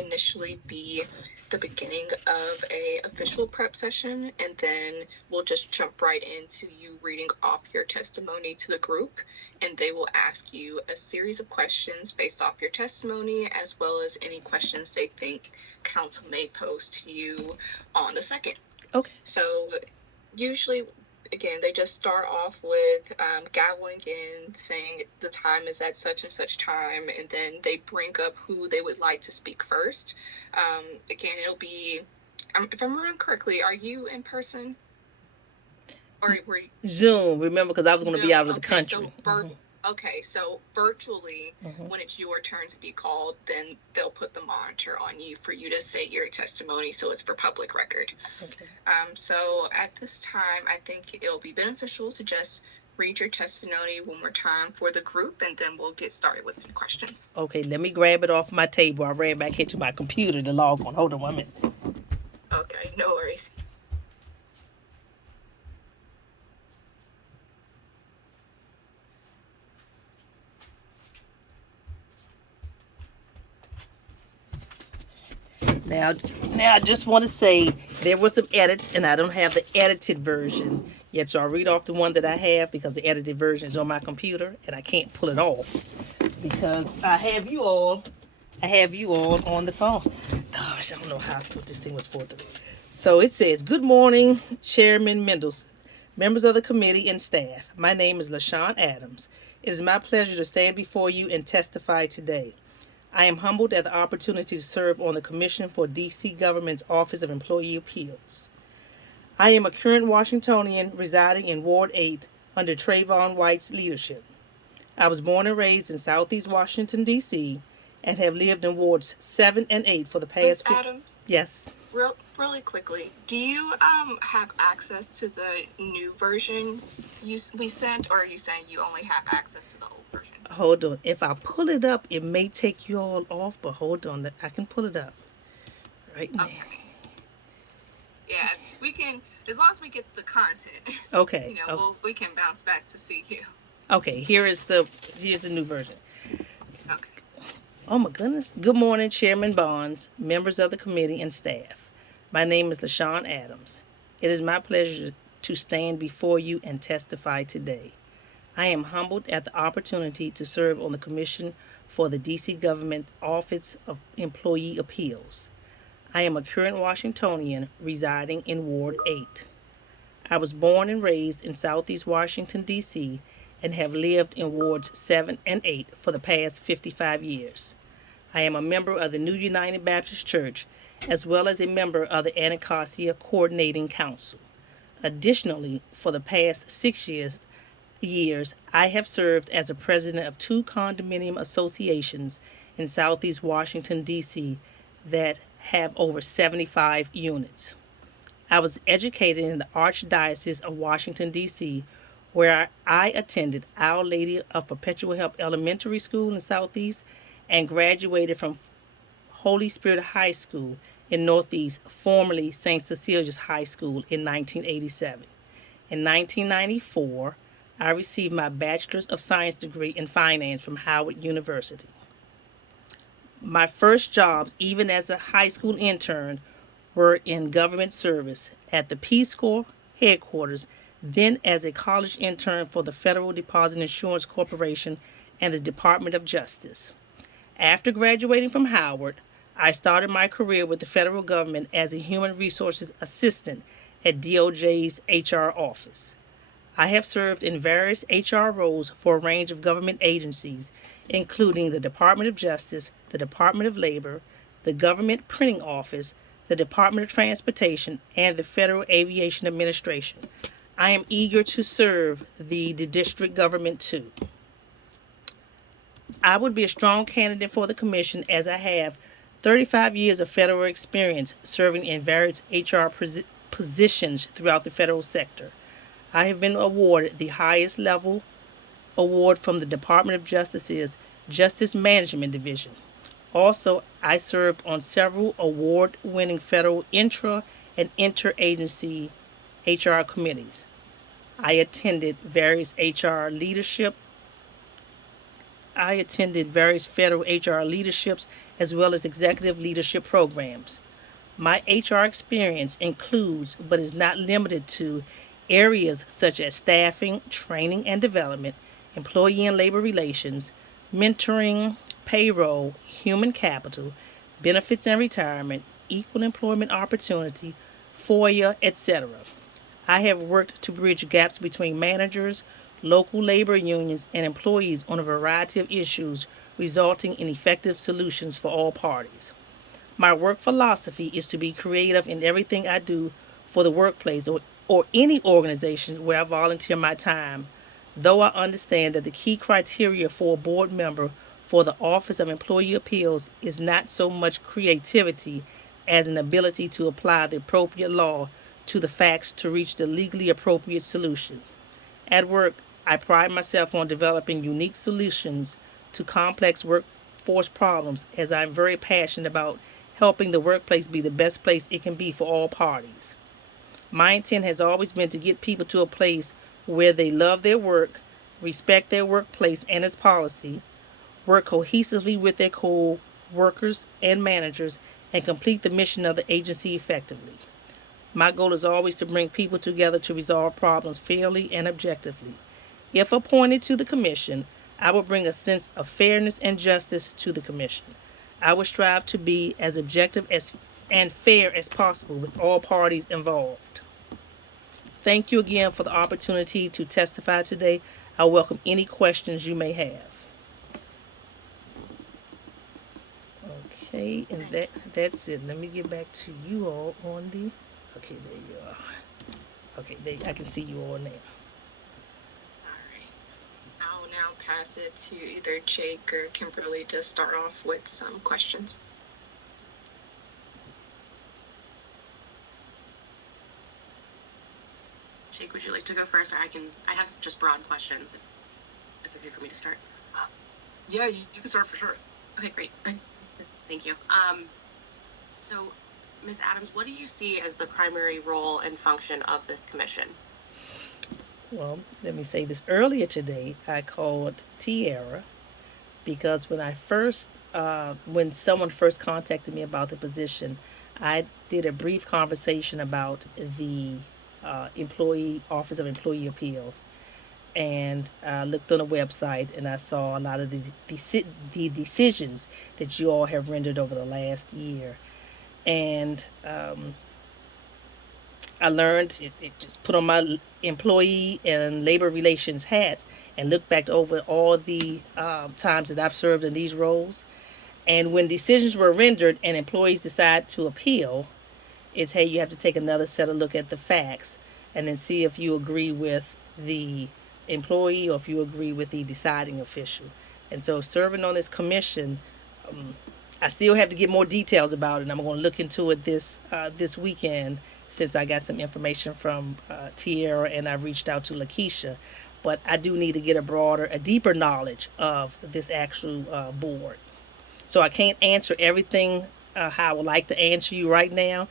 initially be the beginning of a official prep session, and then we'll just jump right into you reading off your testimony to the group, and they will ask you a series of questions based off your testimony, as well as any questions they think council may pose to you on the second. Okay. So usually, again, they just start off with gaveling in, saying the time is at such and such time, and then they bring up who they would like to speak first. Again, it'll be, if I'm remembering correctly, are you in person? Or were you... Zoom, remember, because I was going to be out of the country. Okay, so virtually, when it's your turn to be called, then they'll put the monitor on you for you to say your testimony, so it's for public record. Okay. So at this time, I think it'll be beneficial to just read your testimony one more time for the group, and then we'll get started with some questions. Okay, let me grab it off my table. I ran back here to my computer to log on. Hold on 1 minute. Okay, no worries. Now, I just want to say there were some edits, and I don't have the edited version yet, so I'll read off the one that I have because the edited version is on my computer, and I can't pull it off because I have you all on the phone. Gosh, I don't know what this thing was for. So it says, "Good morning, Chairman Mendelson, members of the committee and staff. My name is LaShawn Adams. It is my pleasure to stand before you and testify today. I am humbled at the opportunity to serve on the Commission for D.C. Government's Office of Employee Appeals. I am a current Washingtonian residing in Ward 8 under Trayvon White's leadership. I was born and raised in Southeast Washington, D.C., and have lived in Wards 7 and 8 for the past... Ms. Adams? Yes? Really quickly, do you have access to the new version we sent, or are you saying you only have access to the old version? Hold on. If I pull it up, it may take you all off, but hold on. I can pull it up right now. Okay. Yeah, we can, as long as we get the content. Okay. We can bounce back to see you. Okay, here's the new version. Okay. Oh my goodness. Good morning, Chairman Bonds, members of the committee and staff. My name is LaShawn Adams. It is my pleasure to stand before you and testify today. I am humbled at the opportunity to serve on the Commission for the D.C. Government Office of Employee Appeals. I am a current Washingtonian residing in Ward 8. I was born and raised in Southeast Washington, D.C., and have lived in Wards 7 and 8 for the past 55 years. I am a member of the New United Baptist Church, as well as a member of the Anacostia Coordinating Council. Additionally, for the past 6 years, I have served as a president of 2 condominium associations in Southeast Washington, D.C. that have over 75 units. I was educated in the Archdiocese of Washington, D.C., where I attended Our Lady of Perpetual Help Elementary School in Southeast and graduated from Holy Spirit High School in Northeast, formerly St. Cecilia's High School, in 1987. In 1994, I received my Bachelor's of Science degree in Finance from Howard University. My first jobs, even as a high school intern, were in government service at the Peace Corps headquarters, then as a college intern for the Federal Deposit Insurance Corporation and the Department of Justice. After graduating from Howard, I started my career with the federal government as a human resources assistant at DOJ's HR office. I have served in various HR roles for a range of government agencies, including the Department of Justice, the Department of Labor, the Government Printing Office, the Department of Transportation, and the Federal Aviation Administration. I am eager to serve the district government too. I would be a strong candidate for the commission as I have 35 years of federal experience serving in various HR positions throughout the federal sector. I have been awarded the highest level award from the Department of Justice's Justice Management Division. Also, I served on several award-winning federal intra- and interagency HR committees. I attended various HR leadership I attended various federal HR leaderships as well as executive leadership programs. My HR experience includes, but is not limited to, areas such as staffing, training and development, employee and labor relations, mentoring, payroll, human capital, benefits and retirement, equal employment opportunity, FOIA, etc. I have worked to bridge gaps between managers, local labor unions, and employees on a variety of issues, resulting in effective solutions for all parties. My work philosophy is to be creative in everything I do for the workplace or any organization where I volunteer my time, though I understand that the key criteria for a board member for the Office of Employee Appeals is not so much creativity as an ability to apply the appropriate law to the facts to reach the legally appropriate solution. At work, I pride myself on developing unique solutions to complex workforce problems as I'm very passionate about helping the workplace be the best place it can be for all parties. My intent has always been to get people to a place where they love their work, respect their workplace and its policies, work cohesively with their co-workers and managers, and complete the mission of the agency effectively. My goal is always to bring people together to resolve problems fairly and objectively. If appointed to the Commission, I will bring a sense of fairness and justice to the Commission. I will strive to be as objective and fair as possible with all parties involved. Thank you again for the opportunity to testify today. I welcome any questions you may have. Okay, and that's it. Let me get back to you all on the. Okay, there you are. Okay, I can see you all now. Alright. I'll now pass it to either Jake or Kimberly to start off with some questions. Jake, would you like to go first, or I have just broad questions, if it's okay for me to start. Yeah, you can start for sure. Okay, great. Thank you. So, Ms. Adams, what do you see as the primary role and function of this commission? Well, let me say this. Earlier today, I called Tiara because when someone first contacted me about the position, I did a brief conversation about the Office of Employee Appeals, and I looked on the website and I saw a lot of the decisions that you all have rendered over the last year, and I learned it just put on my employee and labor relations hat and looked back over all the times that I've served in these roles. And when decisions were rendered and employees decide to appeal, it's, hey, you have to take another set of look at the facts and then see if you agree with the employee or if you agree with the deciding official. And so serving on this commission, I still have to get more details about it, and I'm going to look into it this weekend since I got some information from Tierra and I reached out to Lakeisha. But I do need to get a deeper knowledge of this actual board. So I can't answer everything how I would like to answer you right now.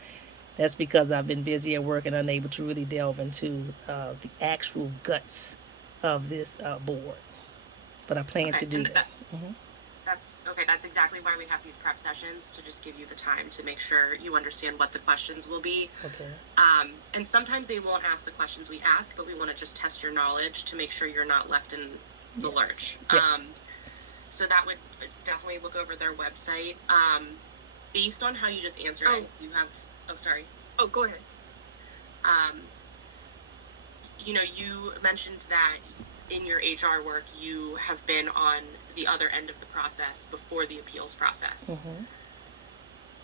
That's because I've been busy at work and unable to really delve into the actual guts of this board. But I plan to do that. That's exactly why we have these prep sessions, to just give you the time to make sure you understand what the questions will be. Okay. And sometimes they won't ask the questions we ask, but we want to just test your knowledge to make sure you're not left in the lurch. Yes. So that would definitely look over their website. Based on how you just answered it, you have. Oh, sorry. Oh, go ahead. You mentioned that in your HR work, you have been on the other end of the process before the appeals process. Mm-hmm.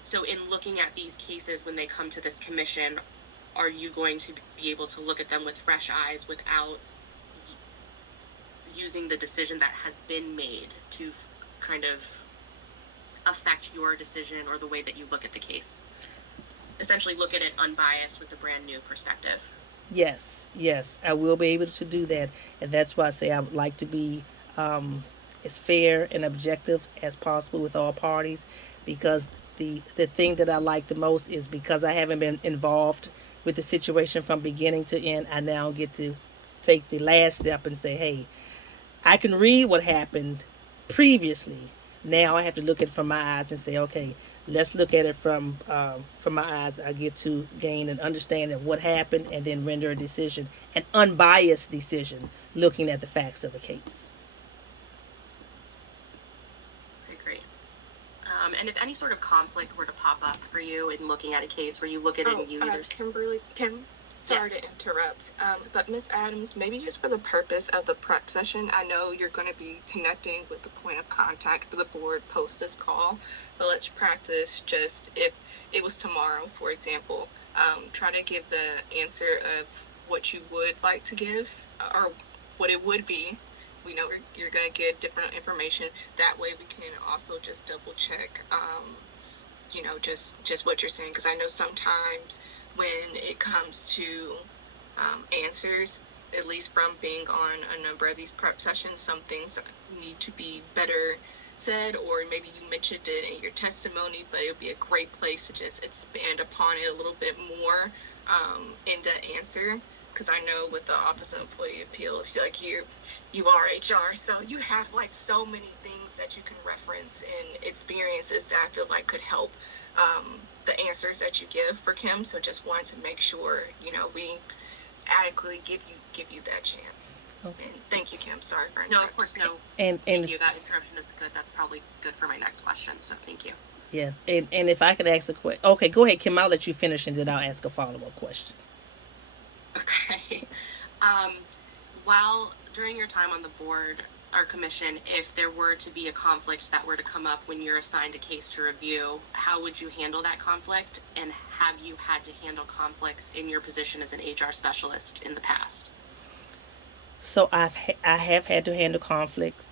So in looking at these cases when they come to this commission, are you going to be able to look at them with fresh eyes without using the decision that has been made to kind of affect your decision or the way that you look at the case? Essentially look at it unbiased with a brand new perspective. Yes, I will be able to do that, and that's why I say I would like to be as fair and objective as possible with all parties, because the thing that I like the most is because I haven't been involved with the situation from beginning to end, I now get to take the last step and say, hey, I can read what happened previously. Now I have to look at it from my eyes and say, okay, let's look at it from my eyes. I get to gain an understanding of what happened and then render a decision, an unbiased decision, looking at the facts of the case. Okay, great. And if any sort of conflict were to pop up for you in looking at a case where you look at it and you either... Kim, sorry Yes. to interrupt, but Miss Adams, maybe just for the purpose of the prep session, I know you're going to be connecting with the point of contact for the board post this call, but let's practice just if it was tomorrow, for example, try to give the answer of what you would like to give or what it would be. We know you're going to get different information. That way we can also just double check, just what you're saying. Because I know sometimes when it comes to answers, at least from being on a number of these prep sessions, some things need to be better said, or maybe you mentioned it in your testimony, but it would be a great place to just expand upon it a little bit more in the answer. Because I know with the Office of Employee Appeals, you are HR, so you have like so many things that you can reference and experiences that I feel like could help the answers that you give for Kim. So just wanted to make sure we adequately give you that chance. Okay. And thank you, Kim. Sorry for No, interrupting. of course, no. And Thank you. That interruption is good. That's probably good for my next question, so thank you. yes, and if I could ask a question, okay, go ahead, Kim. I'll let you finish, and then I'll ask a follow-up question. Okay. While during your time on the board or commission, if there were to be a conflict that were to come up when you're assigned a case to review, how would you handle that conflict? And have you had to handle conflicts in your position as an HR specialist in the past? So I have had to handle conflicts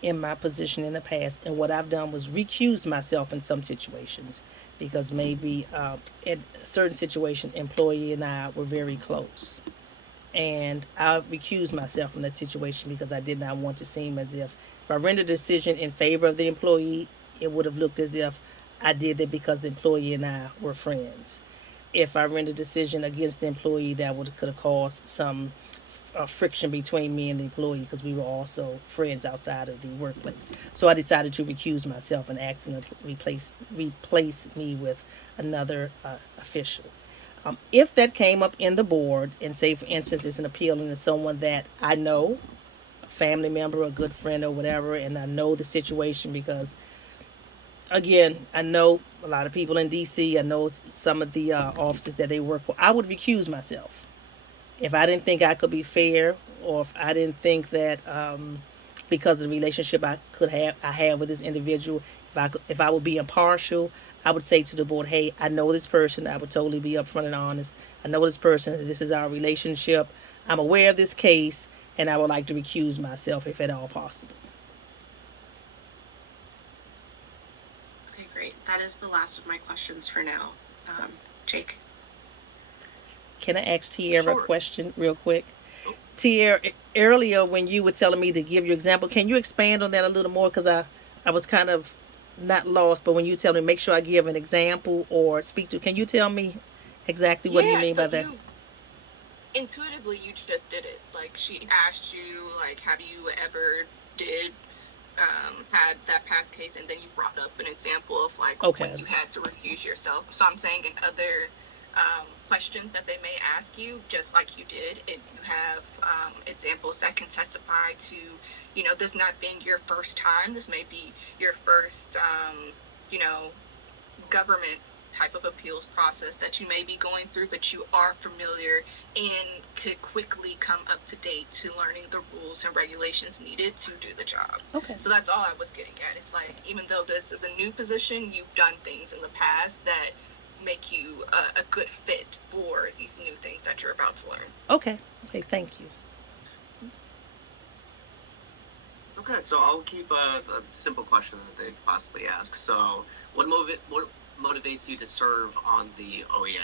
in my position in the past, and what I've done was recuse myself in some situations because maybe in a certain situation, employee and I were very close, and I recused myself from that situation because I did not want to seem as if I rendered a decision in favor of the employee, it would have looked as if I did that because the employee and I were friends. If I rendered a decision against the employee, that could have caused some friction between me and the employee because we were also friends outside of the workplace. So I decided to recuse myself and ask them to replace me with another official. If that came up in the board, and say for instance it's an appeal and it's someone that I know, a family member, a good friend or whatever, and I know the situation because again, I know a lot of people in DC, I know some of the offices that they work for, I would recuse myself. If I didn't think I could be fair, or if I didn't think that because of the relationship I have with this individual, if I would be impartial, I would say to the board, hey, I know this person. I would totally be upfront and honest. I know this person. This is our relationship. I'm aware of this case, and I would like to recuse myself if at all possible. Okay, great. That is the last of my questions for now. Jake? Can I ask Tierra Sure. a question real quick? Oh. Tierra, earlier when you were telling me to give your example, can you expand on that a little more? Because I was kind of not lost, but when you tell me, make sure I give an example or speak to, can you tell me exactly what do you mean by that? Intuitively, you just did it. Like, she asked you, like, have you ever had that past case, and then you brought up an example of, like, Okay. when you had to recuse yourself. So I'm saying in other questions that they may ask you, just like you did, if you have examples that can testify to, this not being your first time, this may be your first, government type of appeals process that you may be going through, but you are familiar and could quickly come up to date to learning the rules and regulations needed to do the job. Okay. So that's all I was getting at. It's like, even though this is a new position, you've done things in the past that make you a good fit for these new things that you're about to learn. Okay. Thank you. Okay, so I'll keep a simple question that they could possibly ask. So, what motivates you to serve on the OEA?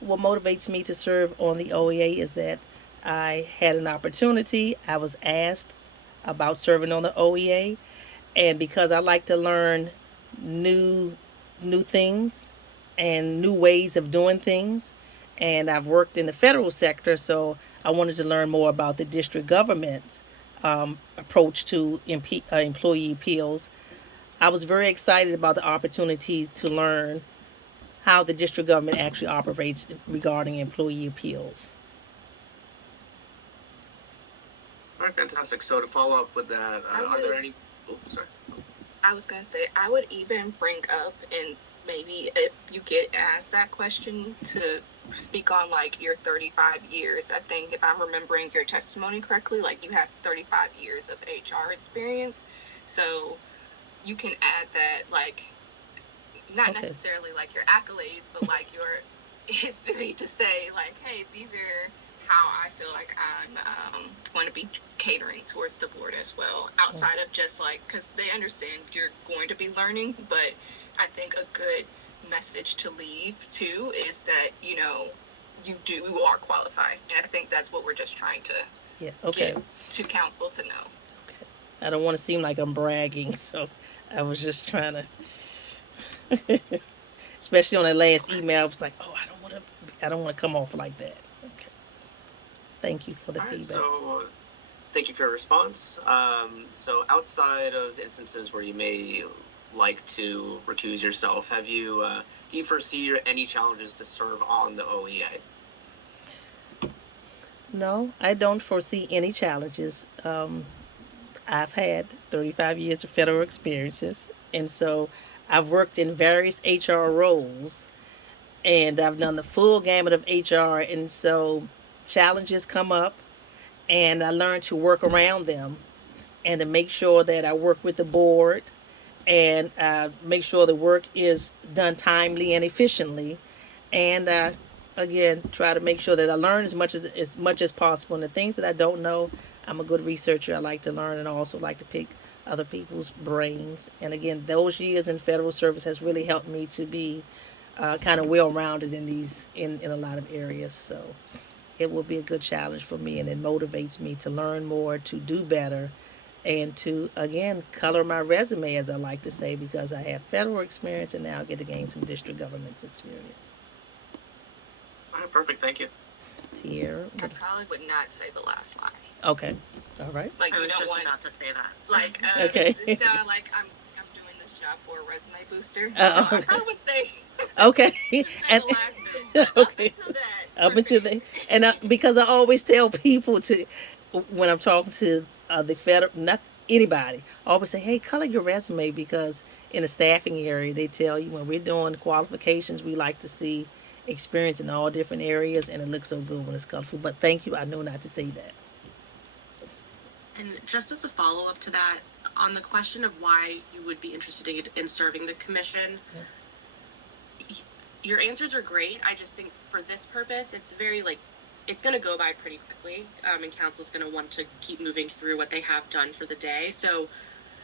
What motivates me to serve on the OEA is that I had an opportunity. I was asked about serving on the OEA, and because I like to learn new things and new ways of doing things, and I've worked in the federal sector, so I wanted to learn more about the district government approach to employee appeals. I was very excited about the opportunity to learn how the district government actually operates regarding employee appeals. All right, fantastic. So to follow up with that, are there any? Oh, sorry. I was gonna say I would even bring up, and maybe if you get asked that question, to speak on like your 35 years. I think if I'm remembering your testimony correctly, like you have 35 years of HR experience, so you can add that, like, not Okay. necessarily like your accolades, but like your history, to say like, hey, these are how I feel like I'm going to be catering towards the board as well, outside of just like, because they understand you're going to be learning, but I think a good message to leave too is that, you know, you are qualified, and I think that's what we're just trying to Yeah. Okay. get to council to know. Okay. I don't want to seem like I'm bragging, so I was just trying to. Especially on the last email, I was like, "Oh, I don't want to come off like that." Okay. Thank you for the All right, feedback. so thank you for your response. So outside of instances where you may like to recuse yourself, do you foresee any challenges to serve on the OEA? No, I don't foresee any challenges. I've had 35 years of federal experiences, and so I've worked in various HR roles, and I've done the full gamut of HR, and so challenges come up, and I learn to work around them and to make sure that I work with the board and make sure the work is done timely and efficiently, and again try to make sure that I learn as much as possible. And the things that I don't know, I'm a good researcher. I like to learn and I also like to pick other people's brains. And again, those years in federal service has really helped me to be kind of well rounded in a lot of areas. So it will be a good challenge for me, and it motivates me to learn more, to do better, and to again color my resume, as I like to say, because I have federal experience and now I get to gain some district government experience. All right, perfect. Thank you. Tierra. I probably would not say the last line. Okay. All right. Like, I you was don't just want, about to say that. like, Okay. it sounded like I'm doing this job for a resume booster. Oh, So I okay. probably would say, Okay. say And the last bit. But okay. up until that, Up we're until good. the and because I always tell people to, when I'm talking to the federal, not anybody, I always say, hey, color your resume, because in the staffing area they tell you when we're doing qualifications we like to see experience in all different areas, and it looks so good when it's colorful. But thank you, I know not to say that. And just as a follow up to that, on the question of why you would be interested in serving the commission, your answers are great. I just think for this purpose, it's very it's going to go by pretty quickly, and council's going to want to keep moving through what they have done for the day. So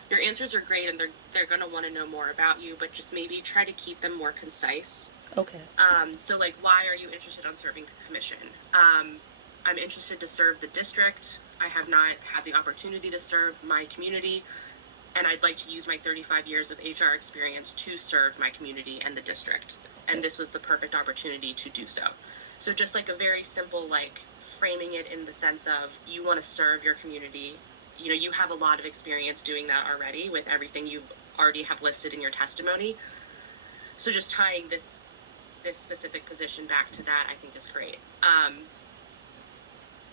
your answers are great, and they're going to want to know more about you, but just maybe try to keep them more concise. Okay. So like, why are you interested in serving the commission? I'm interested to serve the district. I have not had the opportunity to serve my community, and I'd like to use my 35 years of HR experience to serve my community and the district. And this was the perfect opportunity to do so. So just like a very simple, like framing it in the sense of you want to serve your community. You know, you have a lot of experience doing that already with everything you've already have listed in your testimony. So just tying this specific position back to that, I think is great.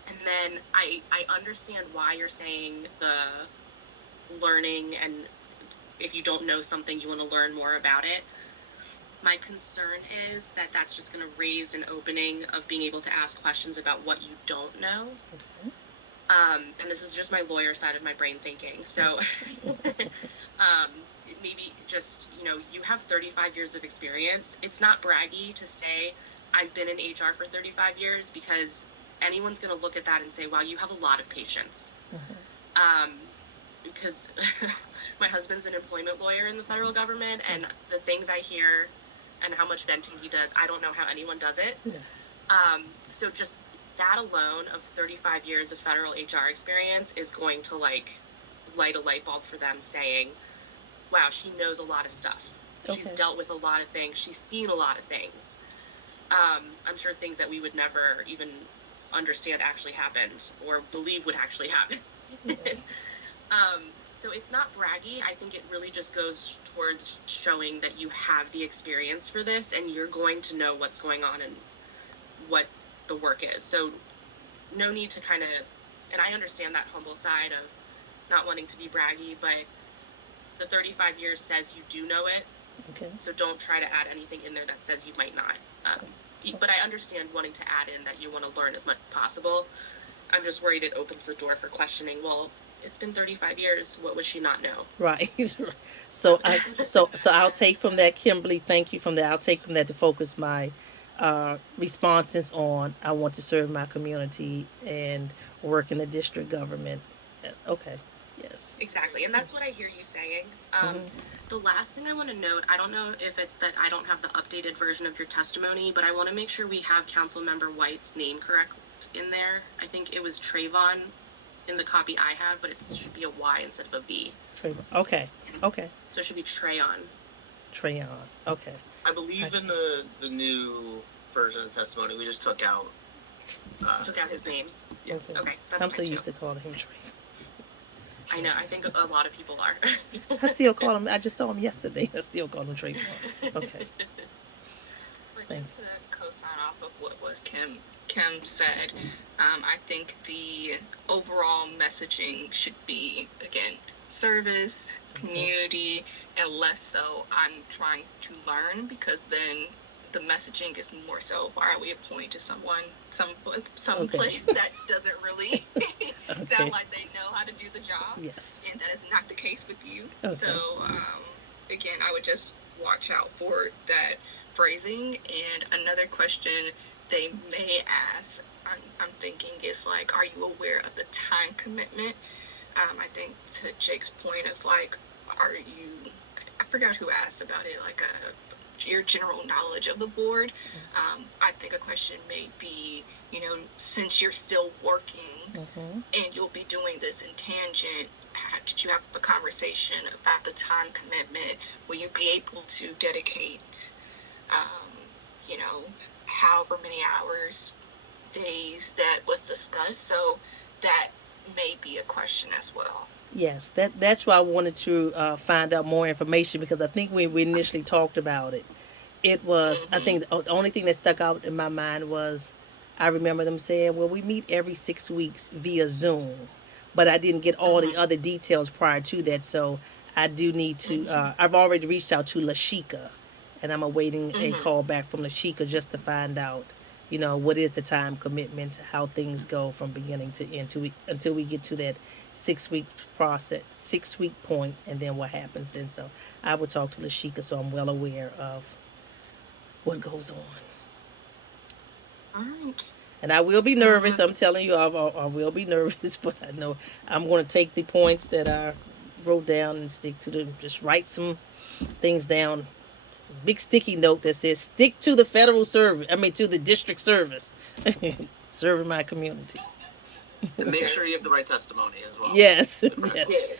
And then I understand why you're saying the learning, and if you don't know something, you want to learn more about it. My concern is that that's just going to raise an opening of being able to ask questions about what you don't know. Okay. And this is just my lawyer side of my brain thinking. So maybe just, you have 35 years of experience. It's not braggy to say I've been in HR for 35 years, because anyone's going to look at that and say, wow, you have a lot of patience. Because my husband's an employment lawyer in the federal government, and the things I hear and how much venting he does, I don't know how anyone does it. Yes. So just that alone of 35 years of federal HR experience is going to light a light bulb for them, saying, wow, she knows a lot of stuff. Okay. She's dealt with a lot of things. She's seen a lot of things. I'm sure things that we would never even understand actually happened or believe would actually happen. So it's not braggy. I think it really just goes towards showing that you have the experience for this and you're going to know what's going on and what the work is. So no need to kind of, and I understand that humble side of not wanting to be braggy, but the 35 years says you do know it. Okay. So don't try to add anything in there that says you might not. But I understand wanting to add in that you want to learn as much as possible. I'm just worried it opens the door for questioning. Well, it's been 35 years. What would she not know? Right. So I'll take from that, Kimberly. Thank you from that. I'll take from that to focus my responses on I want to serve my community and work in the district government. Okay. Yes. Exactly. And that's what I hear you saying. Mhm. The last thing I want to note, I don't know if it's that I don't have the updated version of your testimony, but I want to make sure we have Councilmember White's name correct in there. I think it was Trayvon in the copy I have, but it should be a Y instead of a V. Trayvon. Okay. Okay. So it should be Trayon. Trayon. Okay. I believe in the new version of the testimony, we just took out His name. Yeah. Okay. Okay, that's I'm so fine, too. used to calling him Trayvon. I know. I think a lot of people are. I still call him. I just saw him yesterday. I still call him Trayvon. Okay. But Thanks. just to co-sign off of what was Kim said, I think the overall messaging should be, again, service, community, and less so I'm trying to learn, because then the messaging is more so, why are we appointing to some place that doesn't really sound like they know how to do the job? Yes. And that is not the case with you. Okay. So again, I would just watch out for that phrasing. And another question they may ask, I'm thinking, is like, are you aware of the time commitment? I think to Jake's point of like, are you, I forgot who asked about it, like your general knowledge of the board. I think a question may be, since you're still working and you'll be doing this in tangent, did you have a conversation about the time commitment? Will you be able to dedicate, however many hours, days that was discussed? So that may be a question as well. Yes, that's why I wanted to find out more information, because I think when we initially talked about it, it was, I think the only thing that stuck out in my mind was I remember them saying, well, we meet every 6 weeks via Zoom, but I didn't get all the other details prior to that. So I do need to, I've already reached out to Lashika, and I'm awaiting a call back from Lashika just to find out, what is the time commitment, how things go from beginning to end until we get to that 6 week process, 6 week point, and then what happens then. So I will talk to Lashika so I'm well aware of what goes on. All right. And I will be nervous. I'm telling you, I will be nervous, but I know I'm going to take the points that I wrote down and stick to them. Just write some things down. Big sticky note that says, stick to the federal service. To the district service. Serving my community. And make sure you have the right testimony as well. Yes.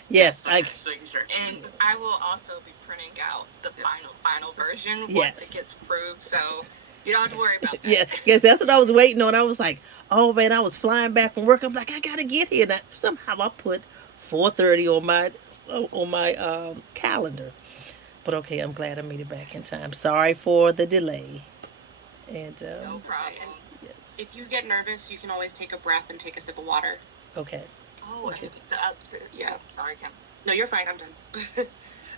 Yes. Okay, just making sure. And I will also be printing out the final version once Yes. it gets approved, so you don't have to worry about that. Yeah, yes, that's what I was waiting on. I was like, oh man, I was flying back from work. I'm like, I gotta get here. And somehow I put 4:30 on my calendar. But okay, I'm glad I made it back in time. Sorry for the delay. And No problem. yes. If you get nervous, you can always take a breath and take a sip of water. Okay. Oh, Okay. yeah. Sorry, Kim. No, you're fine. I'm done.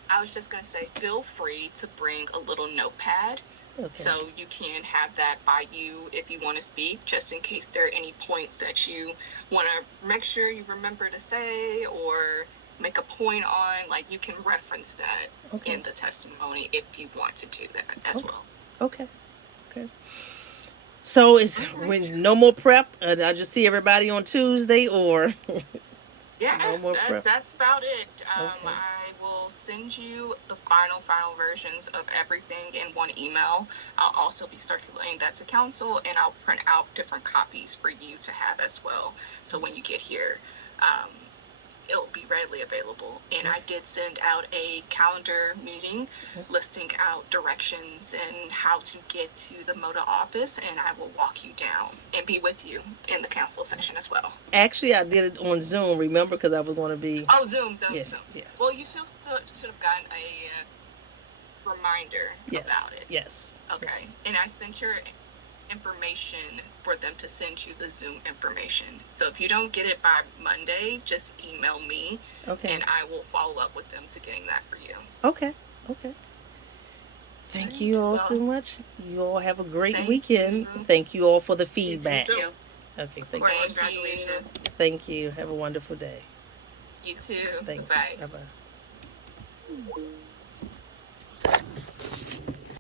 I was just gonna say, feel free to bring a little notepad, Okay. so you can have that by you if you want to speak, just in case there are any points that you want to make sure you remember to say or make a point on. Like, you can reference that Okay. in the testimony if you want to do that as well. Okay. So it's All right. when no more prep. I just see everybody on Tuesday, or Yeah, No more prep. that's about it. Okay. I will send you the final versions of everything in one email. I'll also be circulating that to council, and I'll print out different copies for you to have as well. So when you get here, it'll be readily available. And I did send out a calendar meeting listing out directions and how to get to the MODA office, and I will walk you down and be with you in the council session as well. Actually, I did it on Zoom, remember, because I was going to be... Oh, Zoom. Yes. Well, you should have gotten a reminder about it. Yes. Okay. Yes. And I sent your information for them to send you the Zoom information. So if you don't get it by Monday, just email me, Okay. and I will follow up with them to getting that for you. Okay. Thank you all so much. You all have a great weekend. Thank you all for the feedback. You too. Okay, Of thank course, you. congratulations. Thank you. Have a wonderful day. You too. Thanks. Bye. Bye-bye.